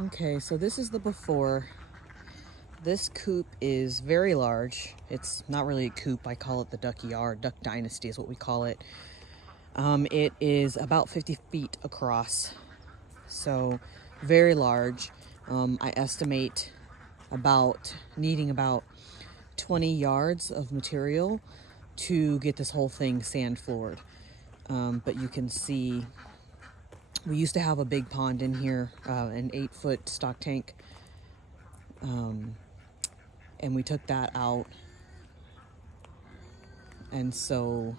Okay, so this is the before. This coop is very large. It's not really a coop. I call it the duck yard. Duck Dynasty is what we call it. It is about 50 feet across. So very large. I estimate needing about 20 yards of material to get this whole thing sand floored. But you can see we used to have a big pond in here, an 8-foot stock tank. And we took that out. And so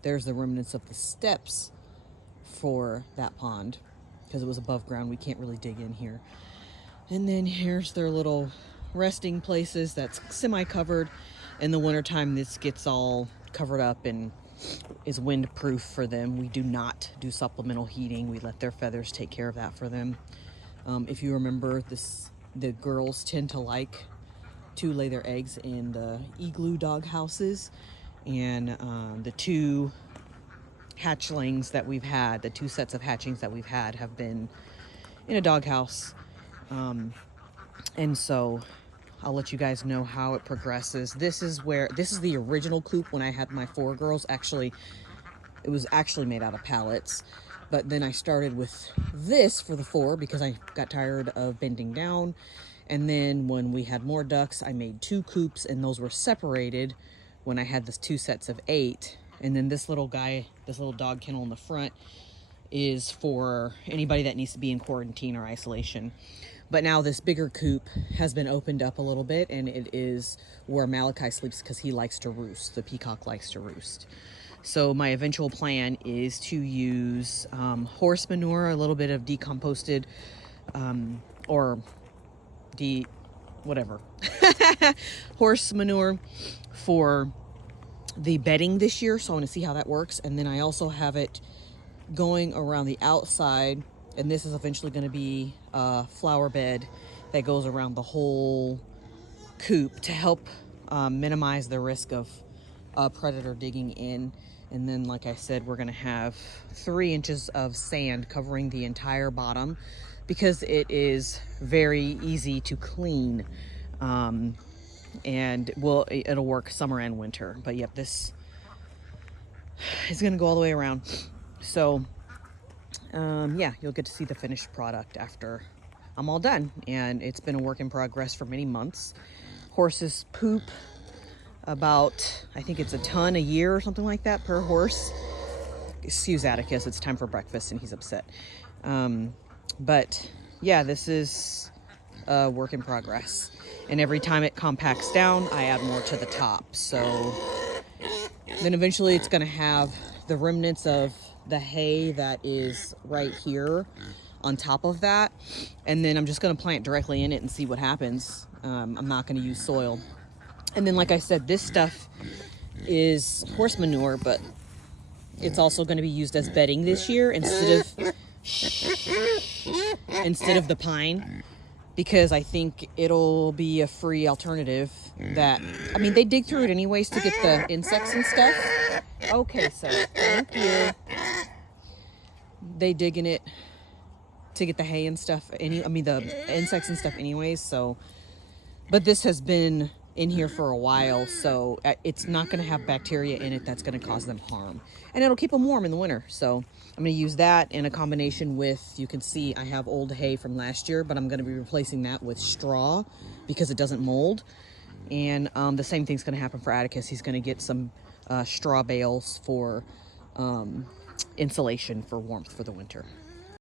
there's the remnants of the steps for that pond because it was above ground. We can't really dig in here. And then here's their little resting places that's semi-covered. In the wintertime, this gets all covered up and is windproof for them. We do not do supplemental heating. We let their feathers take care of that for them. If you remember, the girls tend to like to lay their eggs in the igloo dog houses, and the two hatchlings that we've had, the two sets of hatchings that we've had, have been in a dog house. And so I'll let you guys know how it progresses. This is the original coop when I had my 4 girls. Actually, it was actually made out of pallets, but then I started with this for the 4 because I got tired of bending down. And then when we had more ducks, I made 2 coops, and those were separated when I had the 2 sets of 8. And then this little dog kennel in the front is for anybody that needs to be in quarantine or isolation. But now this bigger coop has been opened up a little bit, and it is where Malachi sleeps because he likes to roost. The peacock likes to roost. So my eventual plan is to use horse manure, a little bit of decomposted horse manure for the bedding this year. So I want to see how that works. And then I also have it going around the outside, and this is eventually going to be a flower bed that goes around the whole coop to help minimize the risk of a predator digging in. And then, like I said, we're going to have 3 inches of sand covering the entire bottom because it is very easy to clean. And it'll work summer and winter. But yep, this is going to go all the way around. So, yeah, you'll get to see the finished product after I'm all done. And it's been a work in progress for many months. Horses poop about, I think it's a ton a year or something like that per horse. Excuse Atticus, it's time for breakfast and he's upset. But yeah, this is a work in progress. And every time it compacts down, I add more to the top. So then eventually it's going to have the remnants of the hay that is right here on top of that. And then I'm just going to plant directly in it and see what happens. I'm not going to use soil. And then, like I said, this stuff is horse manure, but it's also going to be used as bedding this year instead of the pine, because I think it'll be a free alternative they dig through it anyways to get the insects and stuff. Okay, so thank you. They dig in it to get the hay and stuff, the insects and stuff anyways, so. But this has been in here for a while, so it's not going to have bacteria in it that's going to cause them harm. And it'll keep them warm in the winter. So I'm going to use that in a combination with, you can see I have old hay from last year, but I'm going to be replacing that with straw because it doesn't mold. And the same thing's going to happen for Atticus. He's going to get some straw bales for insulation for warmth for the winter.